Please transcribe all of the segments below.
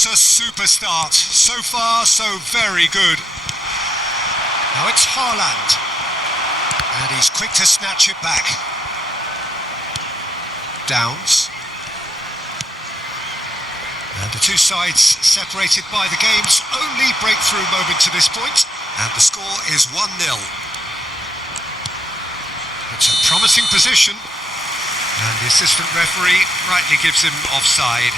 is a super start. So far, so very good. Now it's Haaland. And he's quick to snatch it back. Downs. And the two sides separated by the game's only breakthrough moment to this point. And the score is 1-0. It's a promising position. And the assistant referee rightly gives him offside.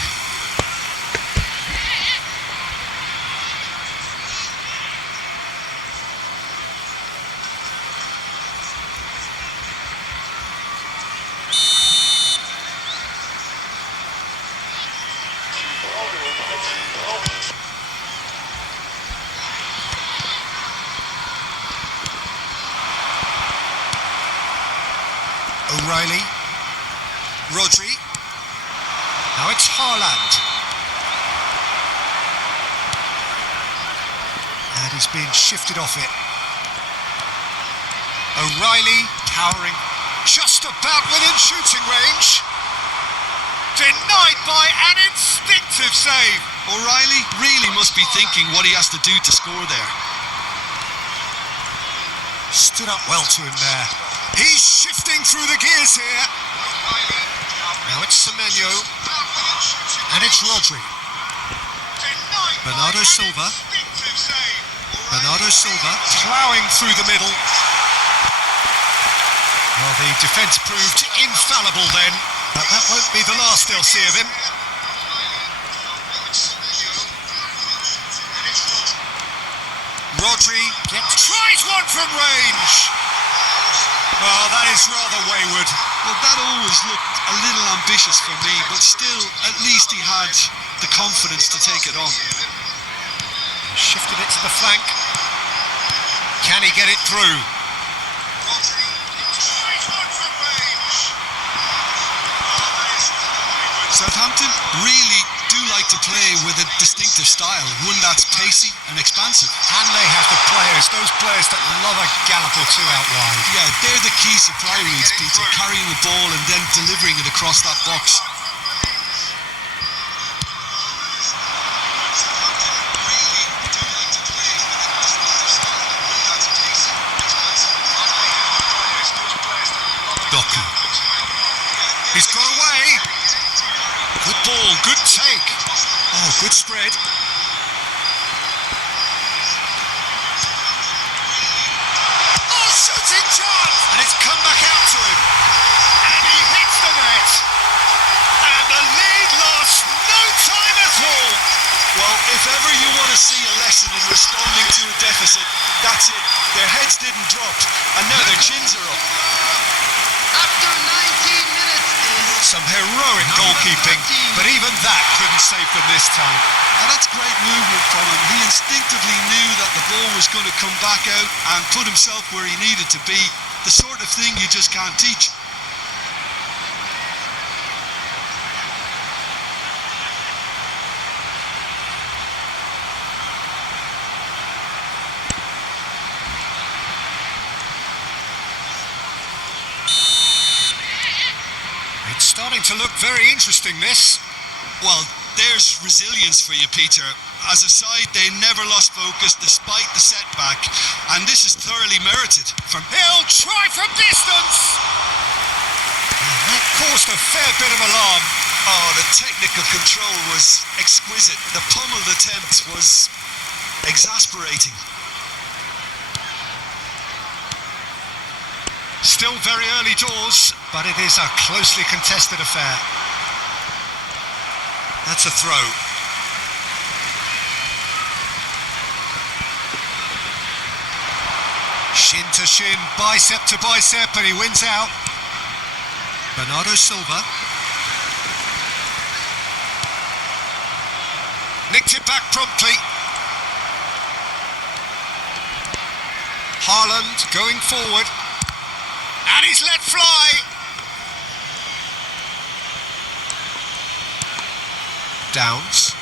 O'Reilly. Rodri. Now it's Haaland. And he's being shifted off it. O'Reilly towering just about within shooting range. Denied by an instinctive save. O'Reilly really must be thinking what he has to do to score there. Stood up well to him there. He's shifting through the gears here. Now it's Semenyo. And it's Rodri. Bernardo Silva. Bernardo Silva ploughing through the middle. Well, the defence proved infallible then, but that won't be the last they'll see of him. Rodri tries one from range. Well, that is rather wayward. Well, that always looked a little ambitious for me, but still, at least he had the confidence to take it on. Shifted it to the flank. Can he get it through? Southampton really do like to play with a distinctive style, one that's pacey and expansive. And they have the players, those players that love a gallop or two out wide. Yeah, they're the key supply routes, Peter, carrying the ball and then delivering it across that box. Doku. He's got away. Good ball, good take. Oh, good spread. Oh, shooting chance! And it's come back out to him. And he hits the net. And the lead lost no time at all. Well, if ever you want to see a lesson in responding to a deficit, that's it. Their heads didn't drop, and now their chins are up. After 19 minutes is some heroic goalkeeping, but even that couldn't save them this time. Now that's great movement from him. He instinctively knew that the ball was going to come back out and put himself where he needed to be. The sort of thing you just can't teach. It's starting to look very interesting, this. Well, there's resilience for you, Peter. As a side, they never lost focus despite the setback, and this is thoroughly merited. He'll try from distance! That caused a fair bit of alarm. Oh, the technical control was exquisite. The pummeled attempt was exasperating. Still very early doors, but it is a closely contested affair. That's a throw. Shin to shin, bicep to bicep, and he wins out. Bernardo Silva. Nicked it back promptly. Haaland going forward. And he's let fly. Downs.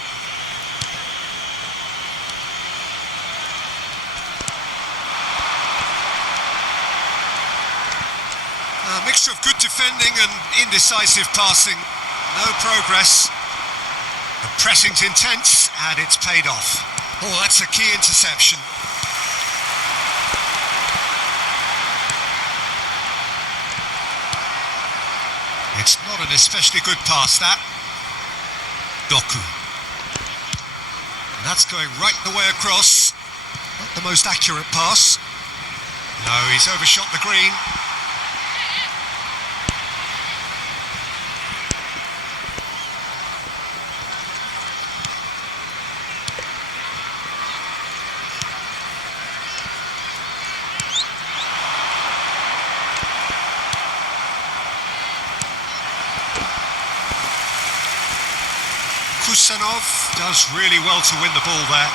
A mixture of good defending and indecisive passing. No progress. The pressing's intense and it's paid off. Oh, that's a key interception. It's not an especially good pass, that. Doku. And that's going right the way across. Not the most accurate pass. No, he's overshot the green. Kusanov does really well to win the ball there.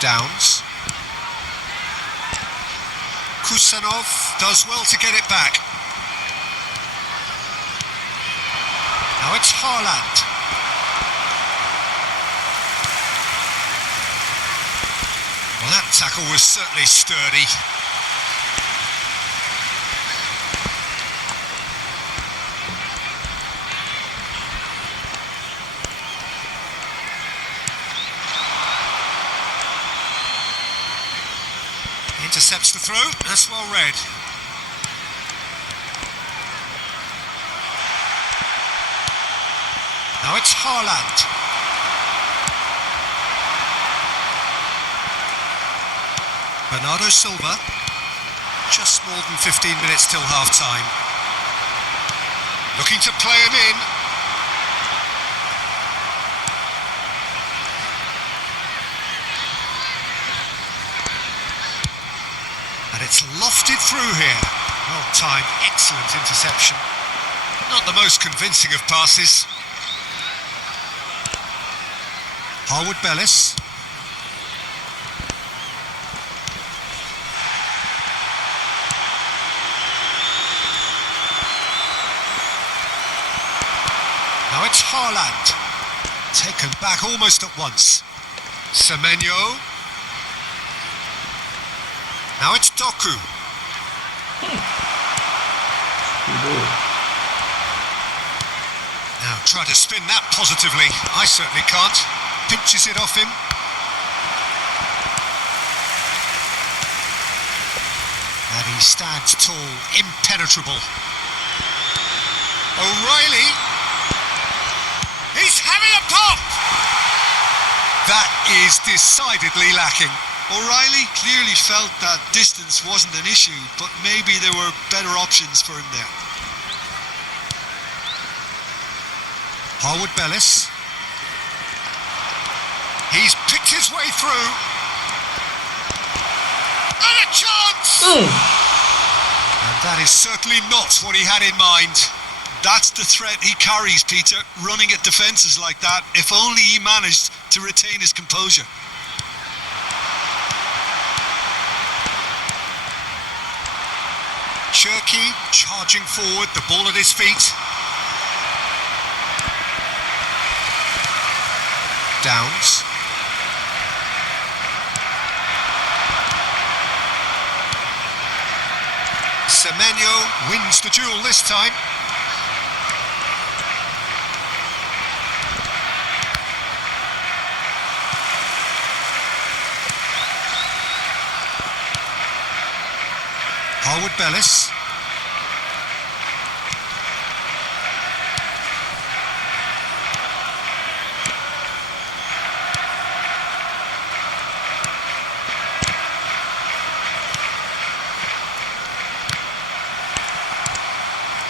Downs. Kusanov does well to get it back. Now it's Haaland. Well, that tackle was certainly sturdy. Intercepts the throw, that's well read. Now it's Haaland. Bernardo Silva. Just more than 15 minutes till half-time. Looking to play him in. And it's lofted through here. Well timed, excellent interception. Not the most convincing of passes. Harwood Bellis. Now it's Haaland. Taken back almost at once. Semenyo. Now it's Doku. Now try to spin that positively. I certainly can't. Pinches it off him. And he stands tall, impenetrable. O'Reilly. He's having a pop! That is decidedly lacking. O'Reilly clearly felt that distance wasn't an issue, but maybe there were better options for him there. Harwood Bellis. He's picked his way through. And a chance! And that is certainly not what he had in mind. That's the threat he carries, Peter, running at defences like that, if only he managed to retain his composure. Cherky charging forward, the ball at his feet. Downs. Semenyo wins the duel this time. Harwood Bellis.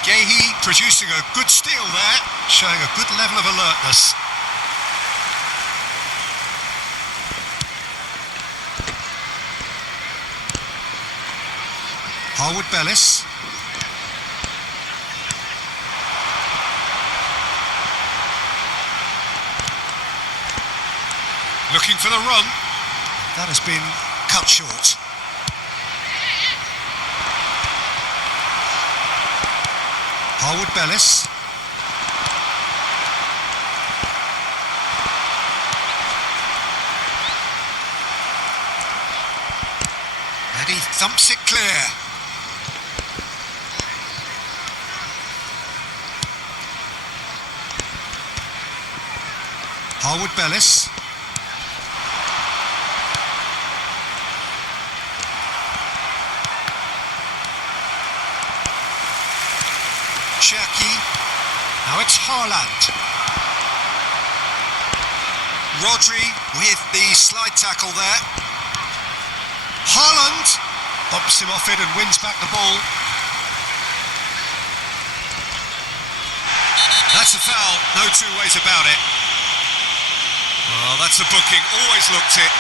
Gehi producing a good steal there, showing a good level of alertness. Harwood Bellis. Looking for the run. That has been cut short. Harwood Bellis. And he thumps it clear. Harwood Bellis. Cherky. Now it's Haaland. Rodri with the slide tackle there. Haaland bumps him off it and wins back the ball. That's a foul, no two ways about it. Well, that's a booking, always looked it.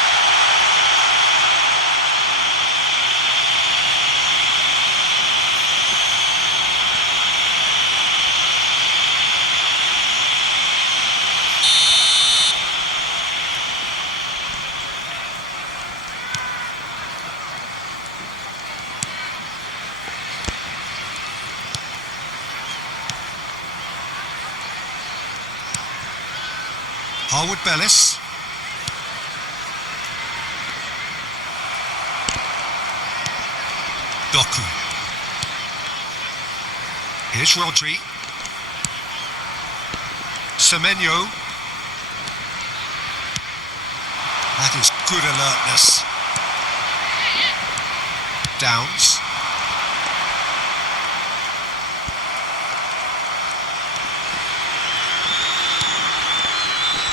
Harwood Bellis. Doku. Here's Rodri. Semenyo. That is good alertness. Downs.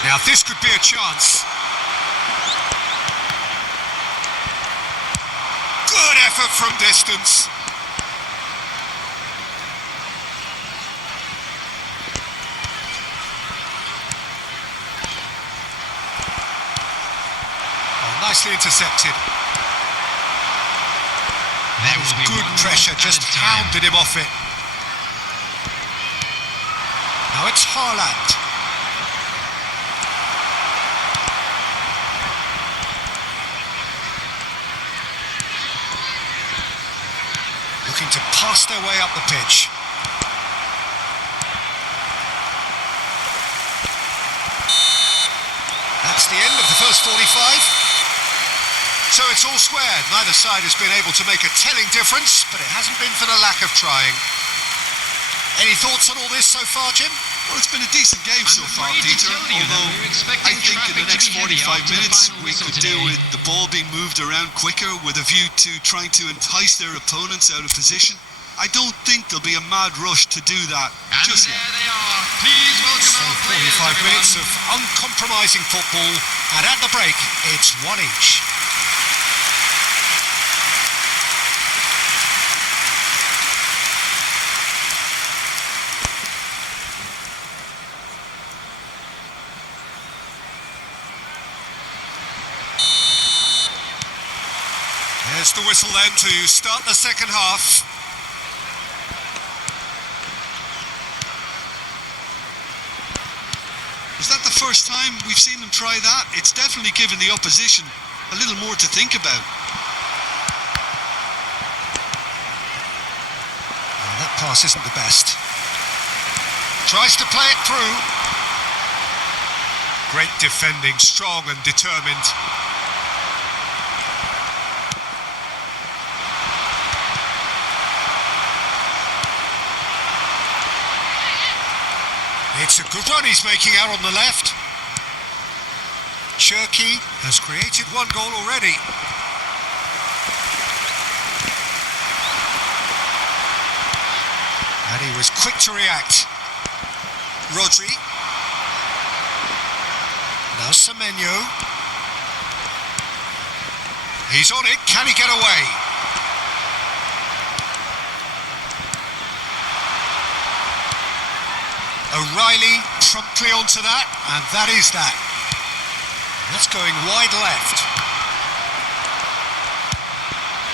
Now this could be a chance. Good effort from distance. Oh, nicely intercepted. That was good pressure, just hounded him off it. Now it's Haaland. Looking to pass their way up the pitch. That's the end of the first 45. So it's all squared. Neither side has been able to make a telling difference, but it hasn't been for the lack of trying. Any thoughts on all this so far, Jim? Well, it's been a decent game so far, Peter, although I think in the next 45 minutes we could do with the ball being moved around quicker with a view to trying to entice their opponents out of position. I don't think there'll be a mad rush to do that just yet. There they are. Please welcome our players, 45 minutes of uncompromising football, and at the break, it's one each. There's the whistle then to start the second half. Is that the first time we've seen them try that? It's definitely given the opposition a little more to think about. Well, that pass isn't the best. Tries to play it through. Great defending, strong and determined. It's a good run he's making out on the left. Cherky has created one goal already. And he was quick to react. Rodri. Now Semenyo. He's on it. Can he get away? O'Reilly promptly onto that, and that is that. That's going wide left.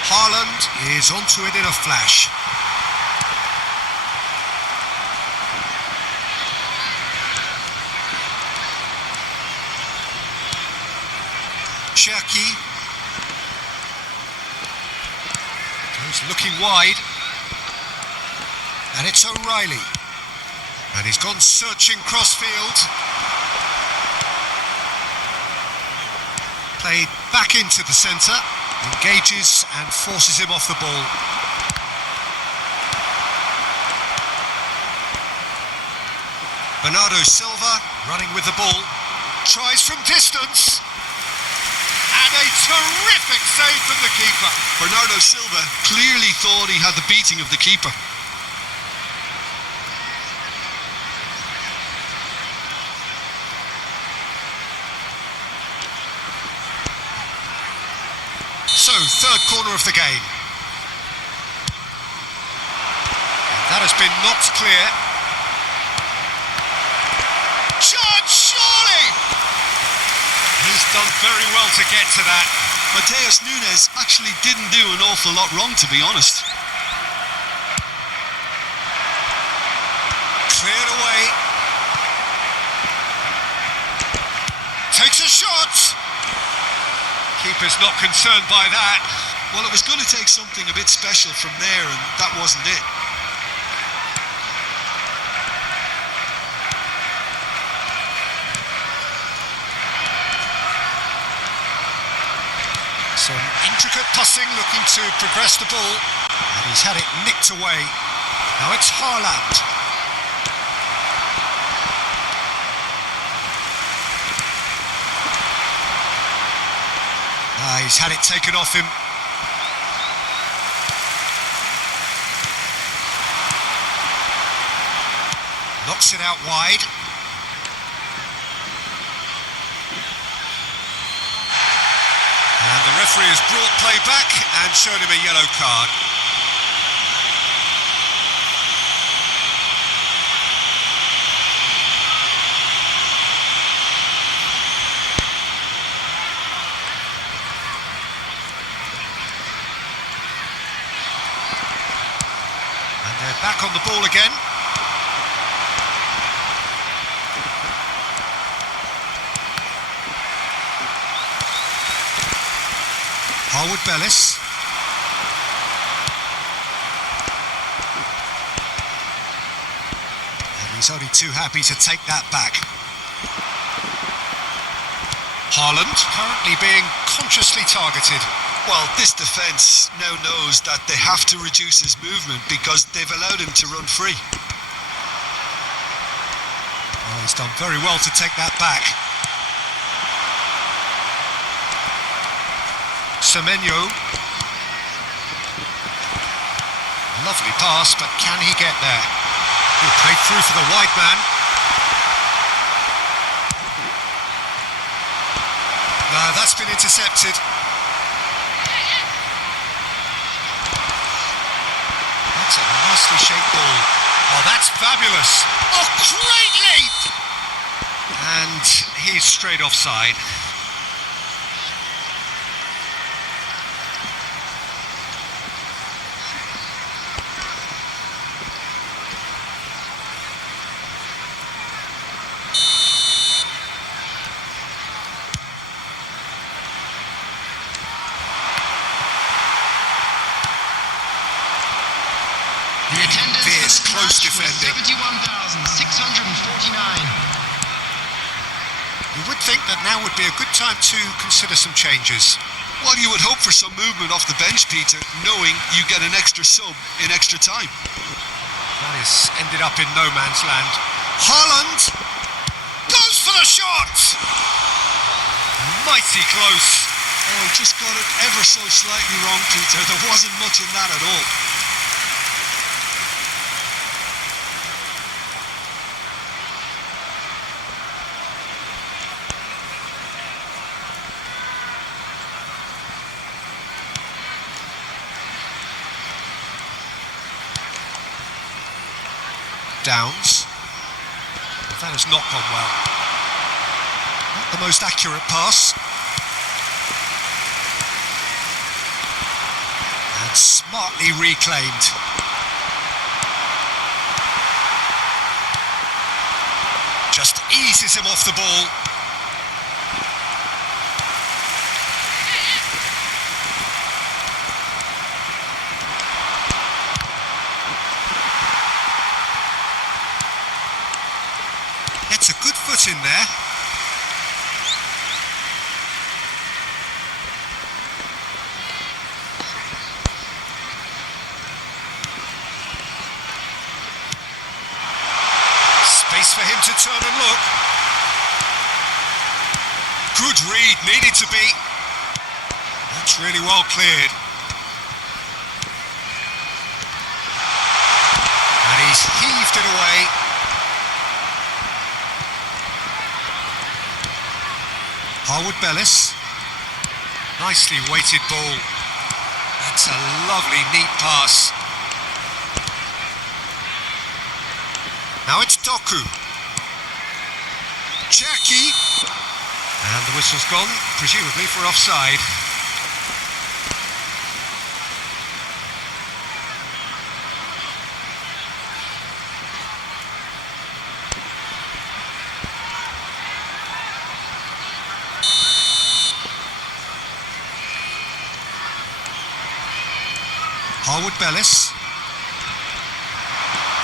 Haaland is onto it in a flash. Cherky goes looking wide, and it's O'Reilly. And he's gone searching crossfield. Played back into the centre. Engages and forces him off the ball. Bernardo Silva running with the ball. Tries from distance. And a terrific save from the keeper. Bernardo Silva clearly thought he had the beating of the keeper. So, third corner of the game. That has been knocked clear. Chance, surely! He's done very well to get to that. Mateus Nunes actually didn't do an awful lot wrong, to be honest. Cleared away. Takes a shot. Keeper's not concerned by that. Well, it was going to take something a bit special from there, and that wasn't it. Some intricate tossing, looking to progress the ball. And he's had it nicked away. Now it's Haaland. He's had it taken off him. Knocks it out wide. And the referee has brought play back and shown him a yellow card. And they're back on the ball again. Harwood Bellis. And he's only too happy to take that back. Haaland currently being consciously targeted. Well, this defence now knows that they have to reduce his movement because they've allowed him to run free. Oh, he's done very well to take that back. Semenyo. Lovely pass, but can he get there? He'll play through for the wide man. No, that's been intercepted. That's a nicely shaped ball. Oh, that's fabulous. Oh, great leap! And he's straight offside. Fierce, close defending. 71,649. You would think that now would be a good time to consider some changes. Well, you would hope for some movement off the bench, Peter, knowing you get an extra sub in extra time. That has ended up in no man's land. Haaland goes for the shot! Mighty close. Oh, he just got it ever so slightly wrong, Peter. There wasn't much in that at all. Downs. That has not gone well. Not the most accurate pass. And smartly reclaimed. Just eases him off the ball. Gets a good foot in there. Space for him to turn and look. Good read, needed to be. That's really well cleared. And he's heaved it away. Harwood Bellis. Nicely weighted ball. That's a lovely, neat pass. Now it's Doku. Cherky. And the whistle's gone, presumably for offside. Harwood Bellis.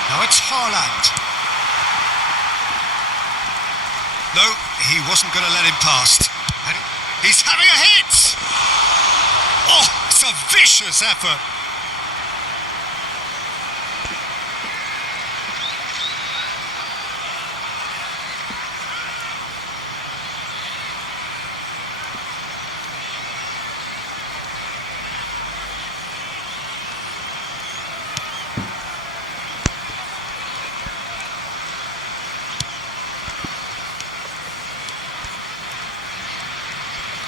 Now it's Haaland. No, he wasn't going to let him past. And he's having a hit! Oh, it's a vicious effort.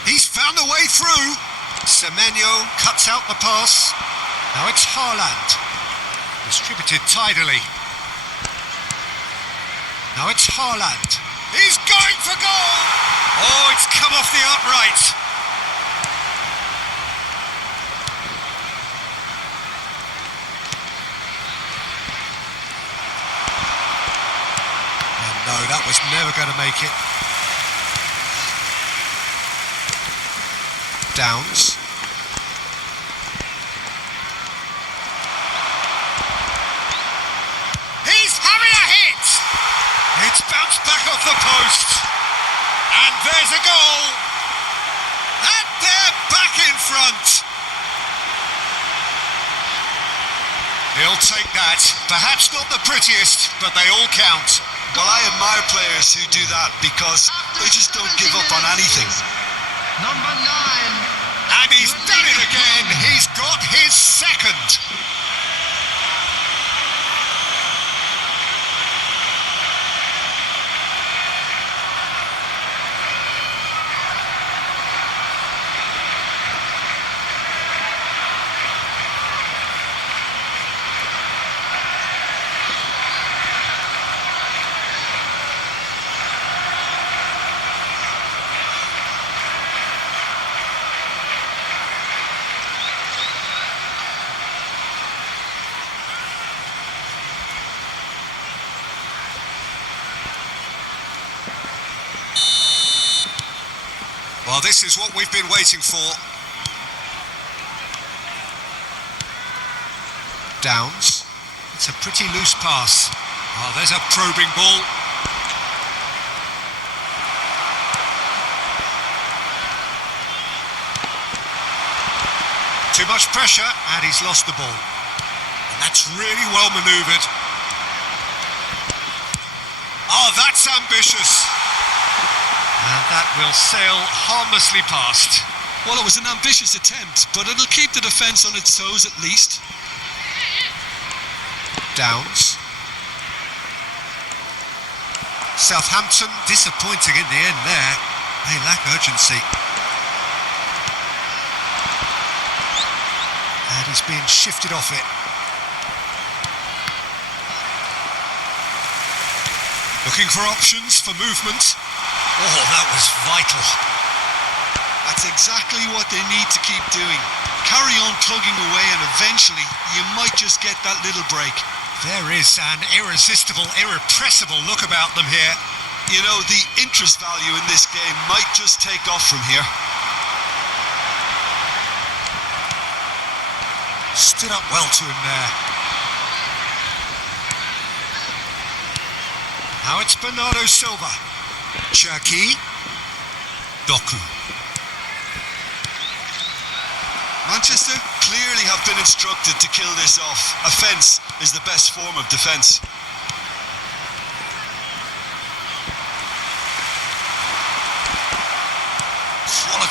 He's found a way through. Semenyo cuts out the pass. Now it's Haaland. Distributed tidily. Now it's Haaland. He's going for goal! Oh, it's come off the upright. And no, that was never going to make it. Downs. He's having a hit! It's bounced back off the post. And there's a goal. And they're back in front. He'll take that. Perhaps not the prettiest, but they all count. Well, I admire players who do that because they just don't give up on anything. Number 9. And he's done it again. He's got his second. Well, this is what we've been waiting for. Downs. It's a pretty loose pass. Oh, there's a probing ball. Too much pressure, and he's lost the ball. And that's really well manoeuvred. Oh, that's ambitious. And that will sail harmlessly past. Well, it was an ambitious attempt, but it'll keep the defence on its toes at least. Downs. Southampton disappointing in the end there. They lack urgency. And he's being shifted off it. Looking for options for movement. Oh, that was vital. That's exactly what they need to keep doing. Carry on plugging away and eventually you might just get that little break. There is an irresistible, irrepressible look about them here. You know, the interest value in this game might just take off from here. Stood up well to him there. Now it's Bernardo Silva. Cherky. Doku. Manchester clearly have been instructed to kill this off. Offence is the best form of defence.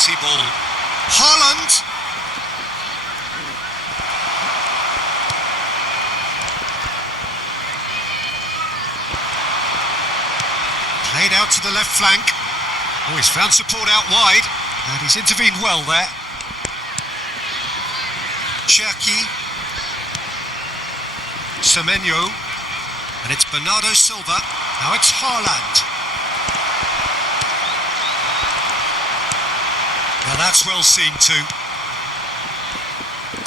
quality ball. Haaland. Played out to the left flank. Oh, he's found support out wide, and he's intervened well there. Cherki. Semenyo. And it's Bernardo Silva. Now it's Haaland. Now that's well seen too.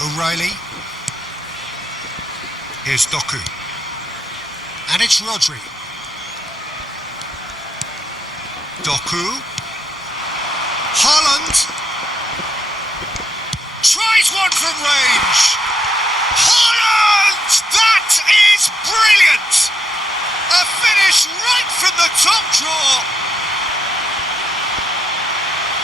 O'Reilly. Here's Doku. And it's Rodri. Doku. Haaland. Tries one from range. Haaland! That is brilliant! A finish right from the top draw.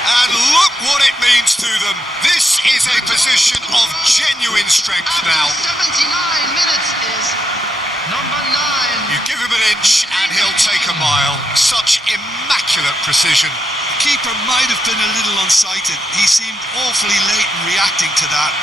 And look what it means to them. This is a position of genuine strength now. 79 minutes is number 9. You give him an inch and he'll take a mile. Such immaculate precision. The keeper might have been a little unsighted. He seemed awfully late in reacting to that.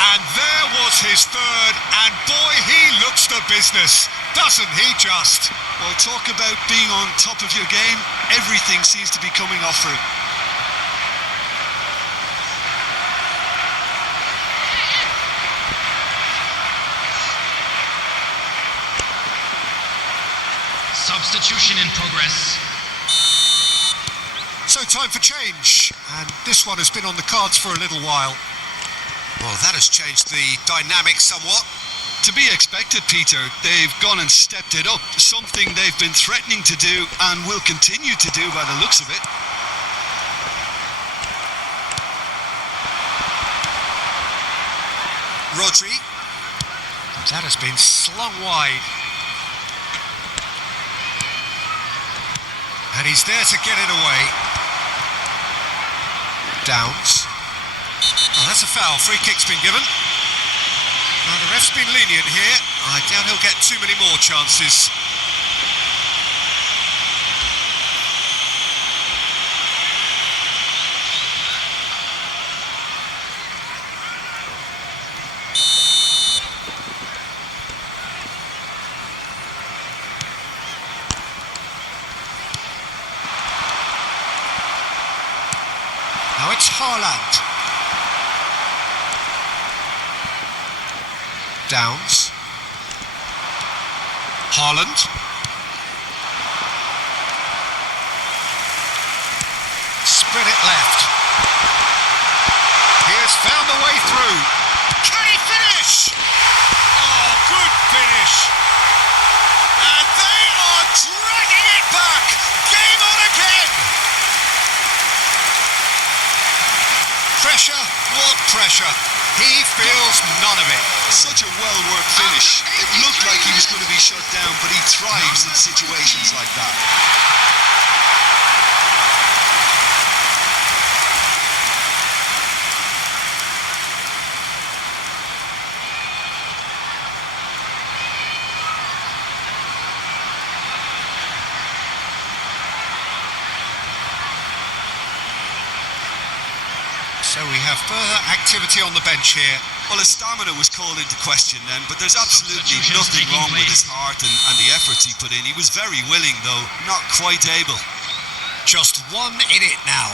And there was his third, and boy, he looks the business, doesn't he just? Well, talk about being on top of your game. Everything seems to be coming off for him. Substitution in progress. So time for change, and this one has been on the cards for a little while. Well, that has changed the dynamic somewhat. To be expected, Peter. They've gone and stepped it up. Something they've been threatening to do and will continue to do by the looks of it. Rodri. That has been slung wide. And he's there to get it away. Downs. Oh, that's a foul. Free kick's been given. Now, the ref's been lenient here. I doubt he'll get too many more chances. Now it's Haaland. Downs. Haaland. Spread it left. He has found the way through. Can he finish? Oh, good finish. And they are dragging it back. Game on again. Pressure, what pressure? He feels none of it. Such a well-worked finish. It looked like he was going to be shut down, but he thrives in situations like that. So we have further activity on the bench here. Well, his stamina was called into question then, but there's absolutely nothing wrong with his heart and the efforts he put in. He was very willing, though, not quite able. Just 1 in it now.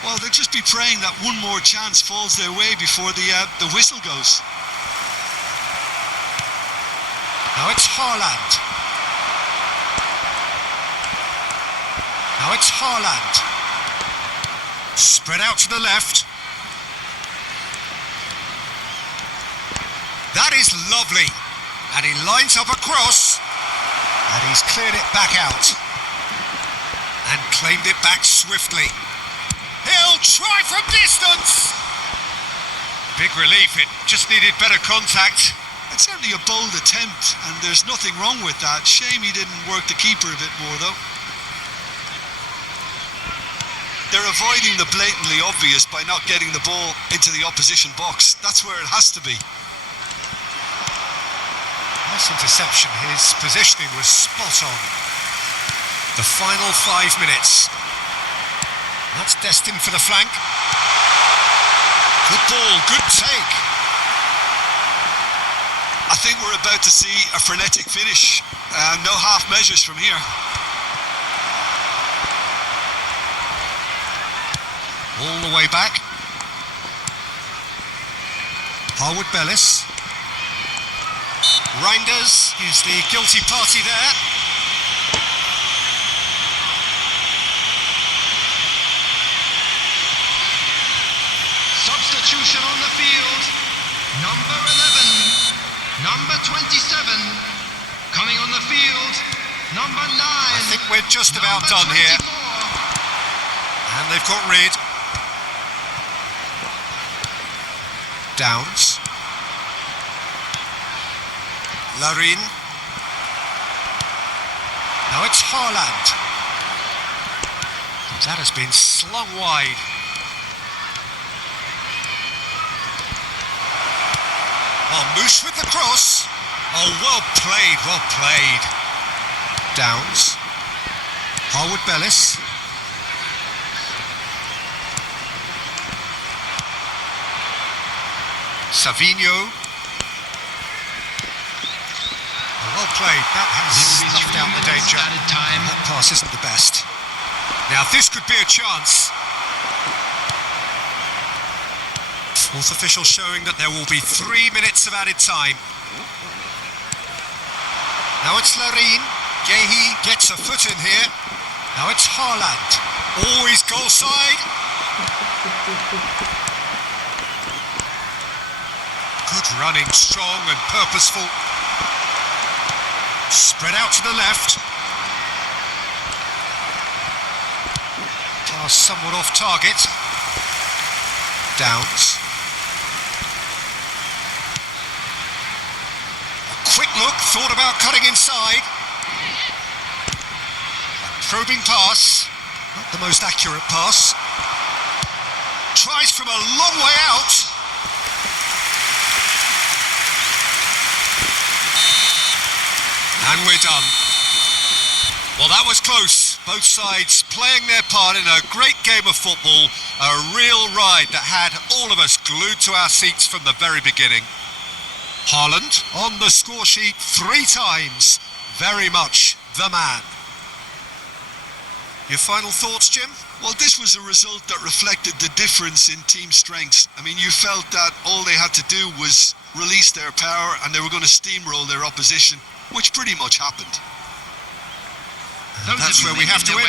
Well, they'll just be praying that one more chance falls their way before the whistle goes. Now it's Haaland. Now it's Haaland. Spread out to the left. That is lovely. And he lines up across. And he's cleared it back out. And claimed it back swiftly. He'll try from distance. Big relief, it just needed better contact. It's certainly a bold attempt, and there's nothing wrong with that. Shame he didn't work the keeper a bit more, though. They're avoiding the blatantly obvious by not getting the ball into the opposition box. That's where it has to be. Nice interception. His positioning was spot on. The final 5 minutes. That's destined for the flank. Good ball, good take. I think we're about to see a frenetic finish. No half measures from here. All the way back. Harwood Bellis. Reinders is the guilty party there. Substitution on the field. Number 11. Number 27. Coming on the field. Number 9. I think we're just about done 24. here. And they've got rid. Downs. Larin. Now it's Haaland. That has been slung wide. Oh, Moose with the cross. Oh, well played, well played. Downs. Harwood Bellis. Savinho. Oh, well played. That has snuffed out the danger. That pass isn't the best. Now this could be a chance. Fourth official showing that there will be 3 minutes of added time. Now it's Larin. Gehi gets a foot in here. Now it's Haaland. Always goal side. Good running, strong and purposeful. Spread out to the left. Pass somewhat off target. Downs. Quick look, thought about cutting inside. A probing pass, not the most accurate pass. Tries from a long way out. And we're done. Well, that was close. Both sides playing their part in a great game of football. A real ride that had all of us glued to our seats from the very beginning. Haaland on the score sheet 3 times. Very much the man. Your final thoughts, Jim? Well, this was a result that reflected the difference in team strengths. I mean, you felt that all they had to do was release their power and they were going to steamroll their opposition, which pretty much happened. And that's where we have to end.